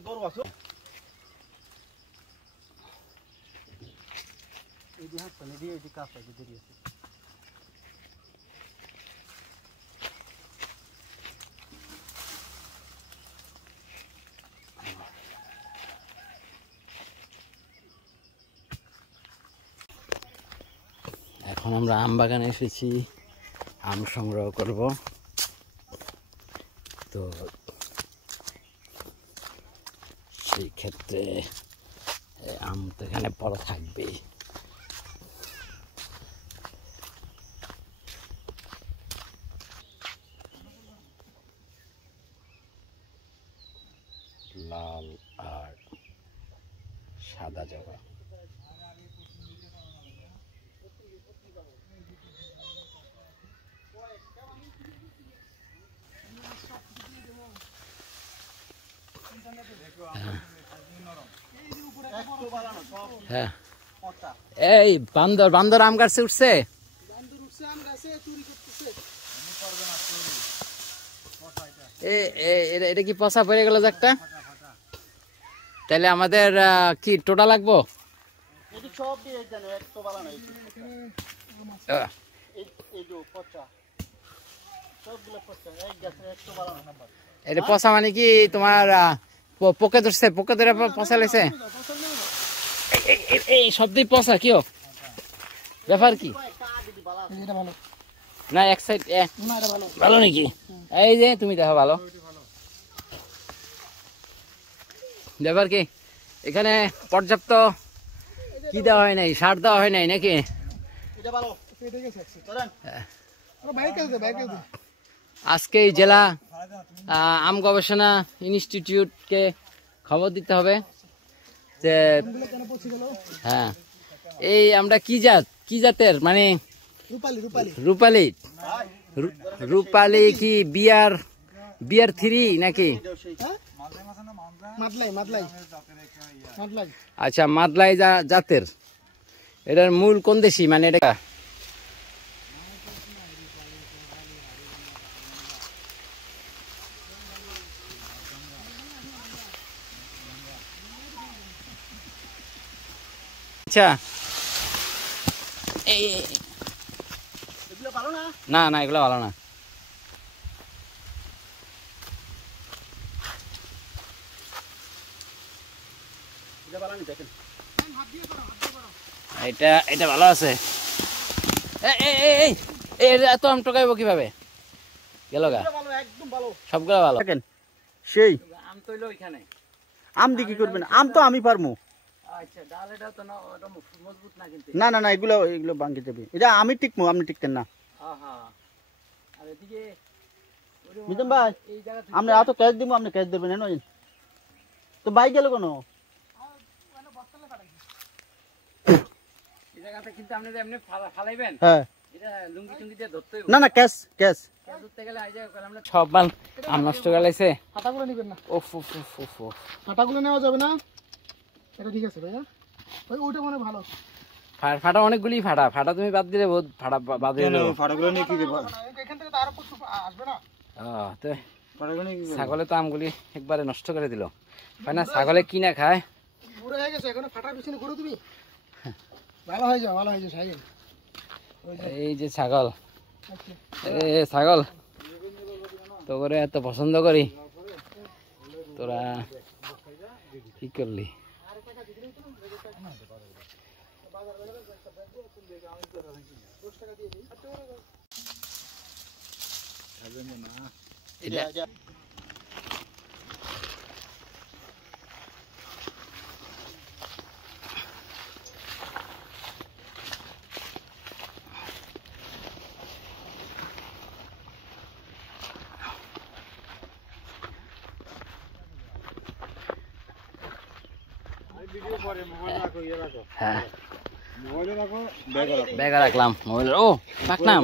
বড় আছে এই যে হাত পানি দিয়ে এই যে কাঁচা যে বেরিয়ে আছে এখন আমরা আম বাগানে এসেছি আম সংগ্রহ করব তো সেই ক্ষেত্রে আম তো এখানে পড়া থাকবে লাল আর সাদা জবা হ্যাঁ এই বান্দর বান্দর আম গাছে উঠছে এটা কি পচা পড়ে গেল একটা তাহলে আমাদের কি টোটা লাগবো এটা পচা মানে কি তোমার পোকে ধরছে পোকে ধরে পচা লেছে এই শব্দই পচা কি ব্যাপার কি না এক সাইড ভালো নাকি এই যে তুমি দেখো ভালো ব্যাপার কি এখানে পর্যাপ্ত কি দেওয়া হয় নাই সার দেওয়া হয় নাই নাকি আজকে এই জেলা আম গবেষণা ইনস্টিটিউটকে খবর দিতে হবে যে হ্যাঁ এই আমরা কি জাতের মানে রূপালী রূপালী কি বিয়ার 3 নাকি আচ্ছা মাদলাই জাতের এটার মূল কোন দেশি মানে এটা আচ্ছা না না এগুলো ভালো না এটা ভালো আছে এত আম টোকাইবো কিভাবে গেল গা সবগুলো ভালো সেই আম তৈল ওইখানে আম দিয়ে কি করবেন আম তো আমি পারবো না না না এগুলো ভাঙে যাবে এটা আমি টিকবো আপনি টিকতেন না মিজান ভাই আমরা এত ক্যাশ দিব আপনি ক্যাশ দেবেন না তো বাইক গেল কোনো না না ক্যাশ ক্যাশ সব মাল আম নষ্ট গেলাইছে ফাটাগুলো নেবেন না ফাটাগুলো নেওয়া যাবে না এটা ঠিক আছে ভাইয়া ওইটা মনে ভালো ফাটা অনেকগুলি ফাটা তুমি বাদ দিলে বহুত ফাটা বাদ দিলে ফাটাগুলো নিয়ে কি দেব এখান থেকে তো আরো কিছু আসবে না তো ছাগলে তো আমগুলি একবারে নষ্ট করে দিল হয় না ছাগলে কি না খায় বুড়ো হয়ে গেছে এখন ফাটার পিছনে ঘুরো তুমি ভালো হয়ে যাও সাইকেল এই যে ছাগল ছাগল তো করে এত পছন্দ করি তোরা কি করলি হ্যাঁ ব্যাগ রাখলাম মোবাইল ও পাকনাম